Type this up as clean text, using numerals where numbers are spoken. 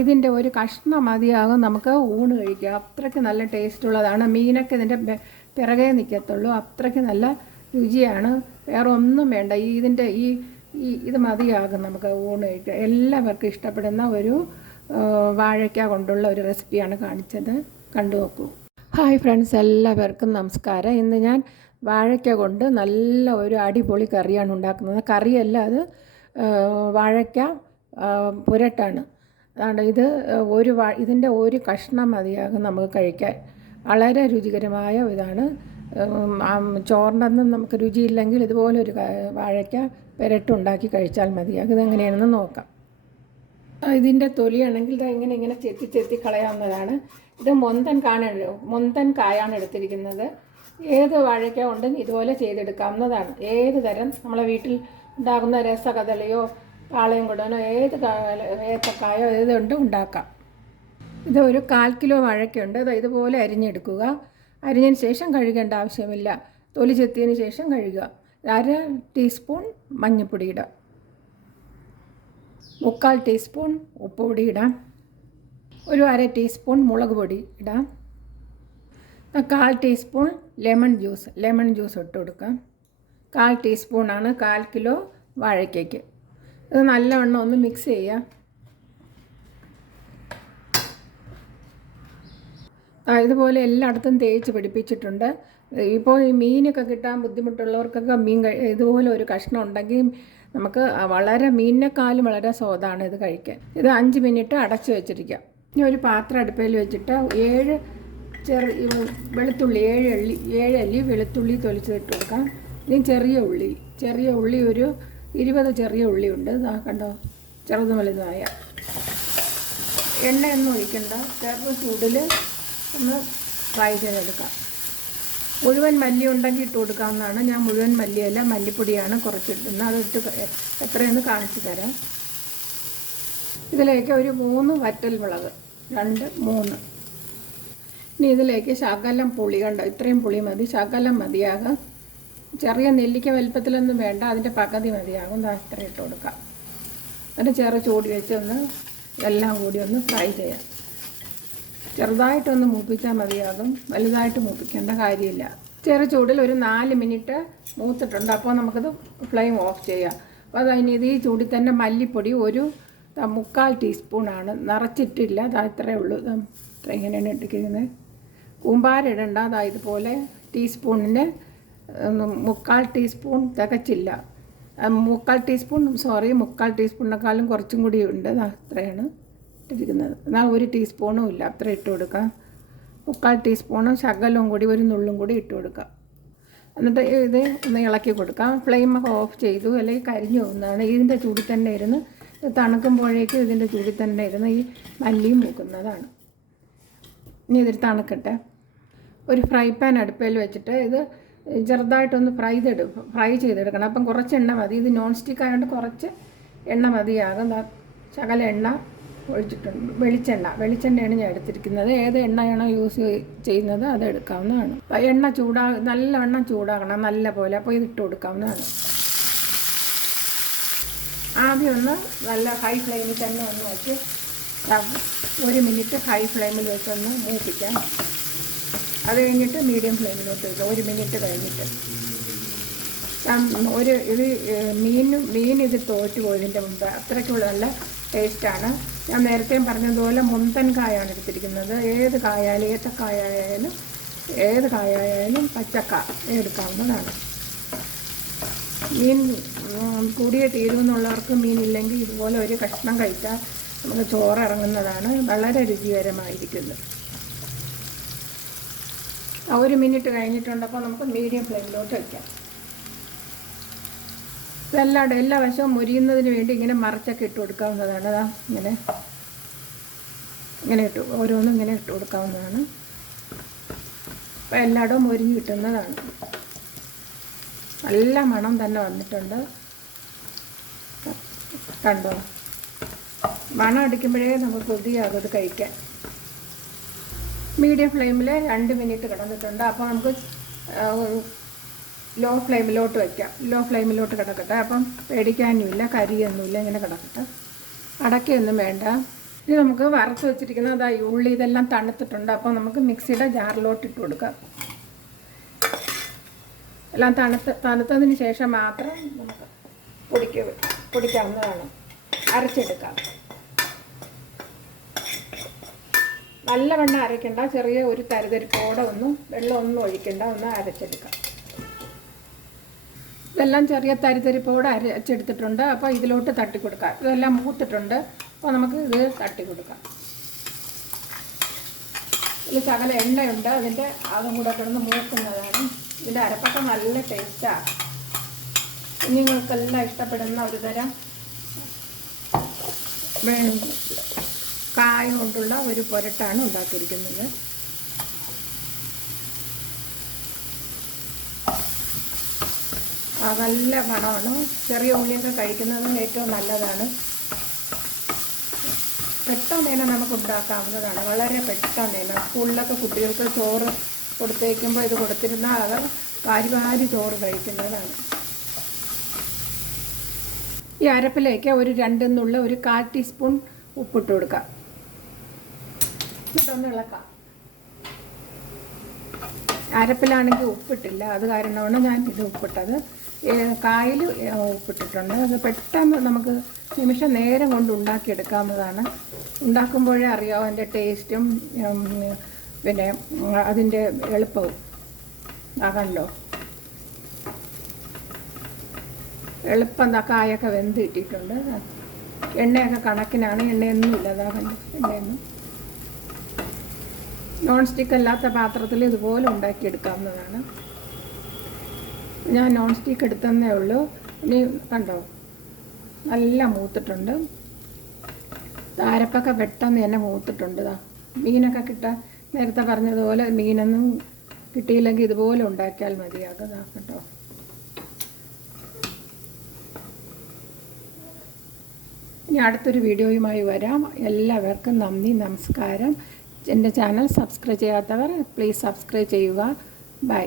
ഇതിൻ്റെ ഒരു കഷ്ണം മതിയാകും നമുക്ക് ഊണ് കഴിക്കുക. അത്രയ്ക്ക് നല്ല ടേസ്റ്റുള്ളതാണ്. മീനൊക്കെ ഇതിൻ്റെ പിറകെ നിൽക്കത്തുള്ളൂ. അത്രയ്ക്ക് നല്ല രുചിയാണ്. വേറെ ഒന്നും വേണ്ട. ഇതിൻ്റെ ഇത് മതിയാകും നമുക്ക് ഊണ് കഴിക്കുക. എല്ലാവർക്കും ഇഷ്ടപ്പെടുന്ന ഒരു വാഴയ്ക്ക കൊണ്ടുള്ള ഒരു റെസിപ്പിയാണ് കാണിച്ചത്. കണ്ടു നോക്കൂ. ഹായ് ഫ്രണ്ട്സ്, എല്ലാവർക്കും നമസ്കാരം. ഇന്ന് ഞാൻ വാഴയ്ക്ക കൊണ്ട് നല്ല ഒരു അടിപൊളി കറിയാണ് ഉണ്ടാക്കുന്നത്. കറിയല്ല, അത് വാഴയ്ക്ക പുരട്ടാണ്. അതാണ് ഇത്. ഇതിൻ്റെ ഒരു കഷ്ണം മതിയാകും നമുക്ക് കഴിക്കാൻ. വളരെ രുചികരമായ ഇതാണ്. ചോറിനൊന്നും നമുക്ക് രുചിയില്ലെങ്കിൽ ഇതുപോലെ ഒരു വാഴയ്ക്ക പുരട്ടുണ്ടാക്കി കഴിച്ചാൽ മതിയാകും. ഇതെങ്ങനെയാണെന്ന് നോക്കാം. ഇതിൻ്റെ തൊലിയാണെങ്കിൽ ഇത് ഇങ്ങനെ ചെത്തി കളയാവുന്നതാണ്. ഇത് മൊന്തൻ കായാണ് എടുത്തിരിക്കുന്നത്. ഏത് വാഴയ്ക്ക കൊണ്ടും ഇതുപോലെ ചെയ്തെടുക്കാവുന്നതാണ്. ഏത് തരം നമ്മളെ വീട്ടിൽ ഉണ്ടാകുന്ന രസകദളിയോ പാളയം കുടനോ ഏത്തക്കായോ ഏതുകൊണ്ടും ഉണ്ടാക്കാം. ഇത് ഒരു 1/4 കിലോ വാഴയ്ക്കുണ്ട്. അത് ഇതുപോലെ അരിഞ്ഞെടുക്കുക. അരിഞ്ഞതിന് ശേഷം കഴുകേണ്ട ആവശ്യമില്ല. തൊലി ചെത്തിയതിന് ശേഷം കഴുകുക. 1/2 ടീസ്പൂൺ മഞ്ഞൾപ്പൊടി ഇടാം. 3/4 ടീസ്പൂൺ ഉപ്പ് പൊടി ഇടാം. ഒരു 1/2 ടീസ്പൂൺ മുളക് പൊടി ഇടാം. 1/4 ടീസ്പൂൺ ലെമൺ ജ്യൂസ് ഇട്ട് കൊടുക്കാം. 1/4 ടീസ്പൂണാണ് 1/4 കിലോ വാഴയ്ക്കയ്ക്ക്. ഇത് നല്ലവണ്ണം ഒന്ന് മിക്സ് ചെയ്യാം. ഇതുപോലെ എല്ലായിടത്തും തേച്ച് പിടിപ്പിച്ചിട്ടുണ്ട്. ഇപ്പോൾ ഈ മീനൊക്കെ കിട്ടാൻ ബുദ്ധിമുട്ടുള്ളവർക്കൊക്കെ ഇതുപോലെ ഒരു കഷ്ണം ഉണ്ടെങ്കിൽ നമുക്ക് മീനിനെക്കാളും വളരെ സ്വാദാണ് ഇത് കഴിക്കാൻ. ഇത് 5 മിനിറ്റ് അടച്ചു വെച്ചിരിക്കാം. ഇനി ഒരു പാത്രം അടുപ്പയിൽ വെച്ചിട്ട് 7 അല്ലി വെളുത്തുള്ളി തൊലിച്ചിട്ട് കൊടുക്കാം. ഇനി ചെറിയ ഉള്ളി ഒരു 20 ചെറിയ ഉള്ളി ഉണ്ട്. കണ്ടോ, ചെറുതും വലുതുമായ. എണ്ണയൊന്നും ഒഴിക്കണ്ട. ചെറു ചൂടിൽ ഒന്ന് ഫ്രൈ ചെയ്തെടുക്കാം. മുഴുവൻ മല്ലി ഉണ്ടെങ്കിൽ ഇട്ട് കൊടുക്കാവുന്നതാണ്. ഞാൻ മുഴുവൻ മല്ലിയല്ല, മല്ലിപ്പൊടിയാണ് കുറച്ചിട്ടുന്നത്. അതിട്ട് എത്രയെന്ന് കാണിച്ചു തരാം. ഇതിലേക്ക് ഒരു 3 വറ്റൽമുളക്, 2, 3. ഇനി ഇതിലേക്ക് ശകലം പുളി, കണ്ടോ, ഇത്രയും പുളി മതി. ശകലം മതിയാകും. ചെറിയ നെല്ലിക്ക വലുപ്പത്തിലൊന്നും വേണ്ട, അതിൻ്റെ പകുതി മതിയാകും. ഇത്ര ഇട്ട് കൊടുക്കാം. എന്നിട്ട് ചെറു ചൂടി വെച്ച് എല്ലാം കൂടി ഒന്ന് ഫ്രൈ ചെയ്യാം. ചെറുതായിട്ടൊന്ന് മൂപ്പിച്ചാൽ മതിയാകും. വലുതായിട്ട് മൂപ്പിക്കേണ്ട കാര്യമില്ല. ചെറു ചൂടിൽ ഒരു 4 മിനിറ്റ് മൂത്തിട്ടുണ്ട്. അപ്പോൾ നമുക്കത് ഫ്ലെയിം ഓഫ് ചെയ്യാം. അപ്പോൾ അതിന് ഈ ചൂടിൽ തന്നെ മല്ലിപ്പൊടി ഒരു 3/4 ടീസ്പൂണാണ്. നിറച്ചിട്ടില്ല. ഇത്രയേ ഉള്ളൂ. ഇത്ര ഇങ്ങനെയാണ് ഇട്ടിരിക്കുന്നത്. കൂമ്പാരം ഇടണ്ട. ഇതുപോലെ ടീസ്പൂണിന് 3/4 ടീസ്പൂൺ തികച്ചില്ല. 3/4 ടീസ്പൂണിനേക്കാളും കുറച്ചും കൂടി ഉണ്ട്. ഇത്രയാണ് ഇട്ടിരിക്കുന്നത്. എന്നാൽ 1 ടീസ്പൂണും ഇല്ല. അത്ര ഇട്ട് കൊടുക്കാം. 3/4 ടീസ്പൂണും ശകലവും കൂടി ഒരു നുള്ളും കൂടി ഇട്ട് കൊടുക്കാം. എന്നിട്ട് ഇത് ഒന്ന് ഇളക്കി കൊടുക്കാം. ഫ്ലെയിമൊക്കെ ഓഫ് ചെയ്തു, അല്ലെങ്കിൽ കരിഞ്ഞു പോകുന്നതാണ്. ഇതിൻ്റെ ചൂടിൽ തന്നെ ഇരുന്ന് തണുക്കുമ്പോഴേക്കും ഇതിൻ്റെ ചൂടിൽ തന്നെ ഇരുന്ന് ഈ മല്ലിയും മൂക്കുന്നതാണ്. ഇനി ഇതിൽ തണുക്കട്ടെ. ഒരു ഫ്രൈ പാൻ അടുപ്പയിൽ വെച്ചിട്ട് ഇത് ചെറുതായിട്ടൊന്ന് ഫ്രൈ ചെയ്തെടുക്കണം. അപ്പം കുറച്ച് എണ്ണ മതി. ഇത് നോൺ സ്റ്റിക്ക് ആയതുകൊണ്ട് കുറച്ച് എണ്ണ മതിയാകും. ശകല എണ്ണ ഒഴിച്ചിട്ടുണ്ട്. വെളിച്ചെണ്ണയാണ് ഞാൻ എടുത്തിരിക്കുന്നത്. ഏത് എണ്ണയാണോ യൂസ് ചെയ്യുന്നത് അത് എടുക്കാവുന്നതാണ്. നല്ലവണ്ണം ചൂടാകണം നല്ല പോലെ. അപ്പോൾ ഇതിട്ട് കൊടുക്കാവുന്നതാണ്. ആദ്യം ഒന്ന് നല്ല ഹൈ ഫ്ലെയിമിൽ തന്നെ ഒന്ന് വെച്ച് 1 മിനിറ്റ് ഹൈ ഫ്ലെയിമിൽ വെച്ചൊന്ന് മൂപ്പിക്കാം. അത് കഴിഞ്ഞിട്ട് മീഡിയം ഫ്ലെയിമിലോട്ട് വയ്ക്കുക. 1 മിനിറ്റ് കഴിഞ്ഞിട്ട് മീൻ ഇത് തോറ്റ് പോയതിൻ്റെ മുമ്പ്. അത്രയ്ക്കുള്ള നല്ല ടേസ്റ്റാണ്. ഞാൻ നേരത്തെ പറഞ്ഞതുപോലെ മുന്തൻ കായാണ് എടുത്തിരിക്കുന്നത്. ഏത് കായായാലും പച്ചക്കായ എടുക്കാവുന്നതാണ്. മീൻ കൂടിയ തീരുമെന്നുള്ളവർക്ക് മീനില്ലെങ്കിൽ ഇതുപോലെ ഒരു കഷ്ണം കഴിച്ചാൽ നമുക്ക് ചോറ് ഇറങ്ങുന്നതാണ്. വളരെ രുചികരമായിരിക്കുന്നത്. 1 മിനിറ്റ് കഴിഞ്ഞിട്ടുണ്ടപ്പോൾ നമുക്ക് മീഡിയം ഫ്ലെയിമിലോട്ട് വയ്ക്കാം. എല്ലാ വശവും മുരിയുന്നതിന് വേണ്ടി ഇങ്ങനെ മറിച്ചൊക്കെ ഇട്ട് കൊടുക്കാവുന്നതാണ്. ഇങ്ങനെ ഓരോന്നും ഇങ്ങനെ ഇട്ട് കൊടുക്കാവുന്നതാണ്. അപ്പോൾ എല്ലായിടവും മുരിഞ്ഞ് കിട്ടുന്നതാണ്. നല്ല മണം തന്നെ വന്നിട്ടുണ്ട്. കണ്ടോ, മണം അടിക്കുമ്പോഴേ നമുക്ക് കൊതിയാകും ഇത് കഴിക്കാൻ. മീഡിയം ഫ്ലെയിമിൽ 2 മിനിറ്റ് കിടന്നിട്ടുണ്ട്. അപ്പോൾ നമുക്ക് ലോ ഫ്ലെയിമിലോട്ട് വയ്ക്കാം. ലോ ഫ്ലെയിമിലോട്ട് കിടക്കട്ടെ. അപ്പം പേടിക്കാനുമില്ല, കരിയൊന്നുമില്ല. ഇങ്ങനെ കിടക്കട്ടെ. അടയ്ക്കൊന്നും വേണ്ട. ഇനി നമുക്ക് വറുത്ത് വെച്ചിരിക്കുന്ന അതാ ഉള്ളി ഇതെല്ലാം തണുത്തിട്ടുണ്ട്. അപ്പോൾ നമുക്ക് മിക്സിയുടെ ജാറിലോട്ട് ഇട്ട് കൊടുക്കാം. എല്ലാം തണുത്തതിന് ശേഷം മാത്രം നമുക്ക് പൊടിക്കാവുന്നതാണ്. അരച്ചെടുക്കാം. നല്ലവണ്ണം അരയ്ക്കണ്ട, ചെറിയ ഒരു തരിതരിപ്പോടെ വെള്ളമൊന്നും ഒഴിക്കണ്ട, ഒന്ന് അരച്ചെടുക്കാം. ഇതെല്ലാം ചെറിയ തരിതരിപ്പോടെ അരച്ചെടുത്തിട്ടുണ്ട്. അപ്പോൾ ഇതിലോട്ട് തട്ടിക്കൊടുക്കാം. ഇതെല്ലാം മൂത്തിട്ടുണ്ട്. അപ്പോൾ നമുക്ക് ഇത് തട്ടിക്കൊടുക്കാം. ഇതിൽ ശകല എണ്ണയുണ്ട്, അതിൻ്റെ അതും കൂടെ കിടന്ന് മൂക്കുന്നതാണ്. ഇതിൻ്റെ അരപ്പൊക്കെ നല്ല ടേസ്റ്റാണ്. കുഞ്ഞുങ്ങൾക്കെല്ലാം ഇഷ്ടപ്പെടുന്ന ഒരു തരം കായ കൊണ്ടുള്ള ഒരു പുരട്ടാണ് ഉണ്ടാക്കിയിരിക്കുന്നത്. നല്ല മണമാണ്. ചെറിയ ഉള്ളിയൊക്കെ കഴിക്കുന്നത് ഏറ്റവും നല്ലതാണ്. പെട്ടെന്ന് തന്നെ നമുക്ക് ഉണ്ടാക്കാവുന്നതാണ്. വളരെ പെട്ടെന്ന് തന്നെ സ്കൂളിലൊക്കെ കുട്ടികൾക്ക് ചോറ് കൊടുത്തേക്കുമ്പോൾ ഇത് കൊടുത്തിരുന്നാൽ അവർ വാരി ചോറ് കഴിക്കുന്നതാണ്. ഈ അരപ്പിലേക്ക് ഒരു 2 നുള്ള ഒരു 1/4 ടീസ്പൂൺ ഉപ്പിട്ട് കൊടുക്കാം. എന്നിട്ടൊന്ന് ഇളക്കാം. അരപ്പിലാണെങ്കിൽ ഉപ്പിട്ടില്ല, അത് കാരണമാണ് ഞാൻ ഇത് ഉപ്പിട്ടത്. കായിൽ ഉപ്പിട്ടിട്ടുണ്ട്. അത് പെട്ടെന്ന് നമുക്ക് നിമിഷ നേരം കൊണ്ട് ഉണ്ടാക്കിയെടുക്കാവുന്നതാണ്. ഉണ്ടാക്കുമ്പോഴേ അറിയാവും അതിൻ്റെ ടേസ്റ്റും പിന്നെ അതിൻ്റെ എളുപ്പവും. കണ്ടോ, എളുപ്പം കായൊക്കെ വെന്ത് കിട്ടിയിട്ടുണ്ട്. എണ്ണയൊക്കെ കണക്കിനാണ്, എണ്ണയൊന്നും ഇല്ല. കണ്ടോ, എണ്ണയൊന്നും. നോൺ സ്റ്റിക്ക് അല്ലാത്ത പാത്രത്തിൽ ഇതുപോലെ ഉണ്ടാക്കിയെടുക്കാവുന്നതാണ്. ഞാൻ നോൺ സ്റ്റിക്ക് എടുത്തതേ ഉള്ളൂ. ഇനി കണ്ടോ, നല്ല മൂത്തിട്ടുണ്ട്. അരപ്പൊക്കെ പെട്ടെന്ന് തന്നെ മൂത്തിട്ടുണ്ട്. മീനൊക്കെ നേരത്തെ പറഞ്ഞതുപോലെ മീനൊന്നും കിട്ടിയില്ലെങ്കിൽ ഇതുപോലെ ഉണ്ടാക്കിയാൽ മതിയാകും. കേട്ടോ, ഇനി അടുത്തൊരു വീഡിയോയുമായി വരാം. എല്ലാവർക്കും നന്ദി, നമസ്കാരം. എൻ്റെ ചാനൽ സബ്സ്ക്രൈബ് ചെയ്യാത്തവർ പ്ലീസ് സബ്സ്ക്രൈബ് ചെയ്യുക. ബൈ.